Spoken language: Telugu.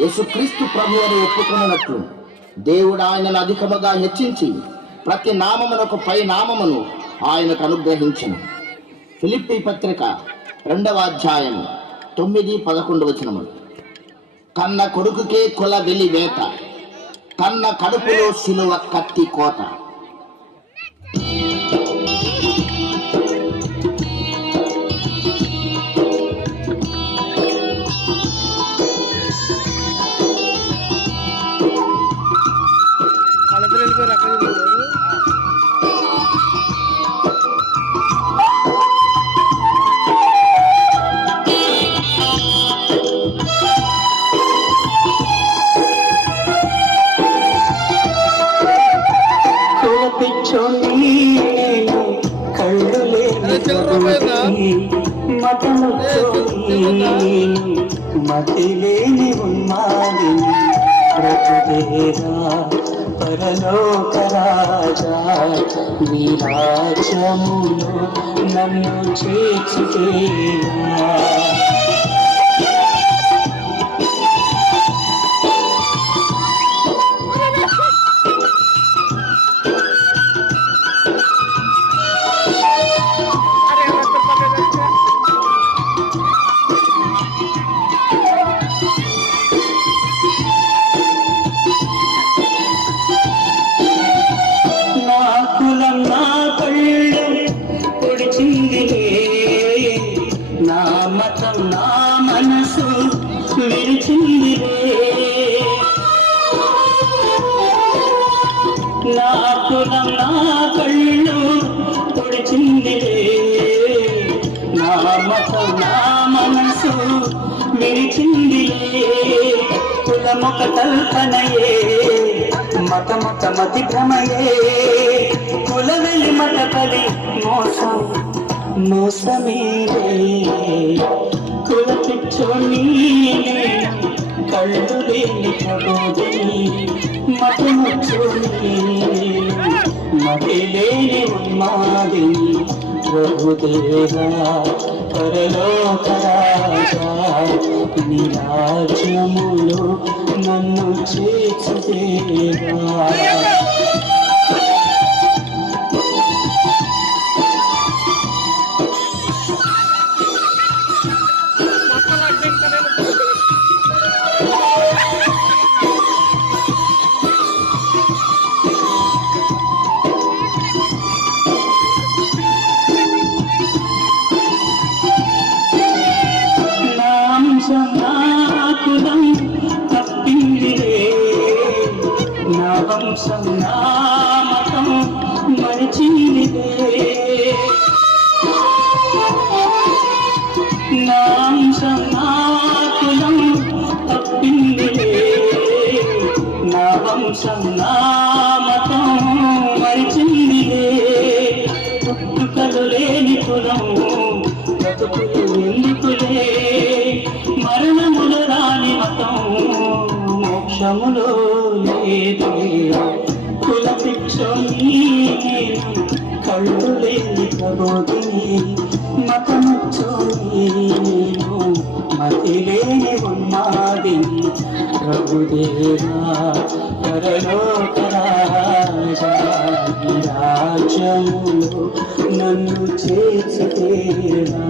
యేసుక్రీస్తు ప్రభు అని ఒప్పుకున్నట్లు దేవుడు ఆయనను అధికముగా హెచ్చించి ప్రతి నామమునకు పై నామమును ఆయనకు అనుగ్రహించను. ఫిలిప్పీ పత్రిక 2వ అధ్యాయము 9-11 వచనములు. కన్న కొడుకుకే కుల వెలి వేట, కన్న కడుపులో సిలువ కత్తి కోట. మతిలేని ఉన్మాదిని ప్రభుదేవా పరలోక రాజా, నీ రాజ్యములో నన్ను చేర్చుదేవా. నా కులం నా కళ్ళు పొడిచిందిలే, నా మతం నా మనసు విరిచిందిలే. కులమొక కల్పనయే, మతమొక మతి భ్రమయే, కుల వెలి మత పలి మోసం మోసమేలే. కుల పిచ్చోని కళ్ళు లేని ప్రబోధిని, మతముచ్చోని మతిలేని ఉన్మాదిని ప్రభుదేవా పరలోక రాజా, నీ రాజ్యములో నన్ను చేర్చుదేవా. కులం తప్పిందిలే, నా వంశం నా మతం మరిచిందిలే. నా వంశం నా కులం తప్పిందిలే, నా వంశం నా మతం మరిచిందిలే. పుట్టుకలు లేని కులం బ్రతుకులు ఎందుకులే, మరణములు రాని మతం మోక్షములో లేదు. కుల పిచ్చోని కళ్ళు లేని ప్రబోధిని, మతముచ్చోని మతి లేని ఉన్మాదిని ప్రభుదేవా పరలోక రాజా, నీ రాజ్యములో నన్ను చేర్చుదేవా.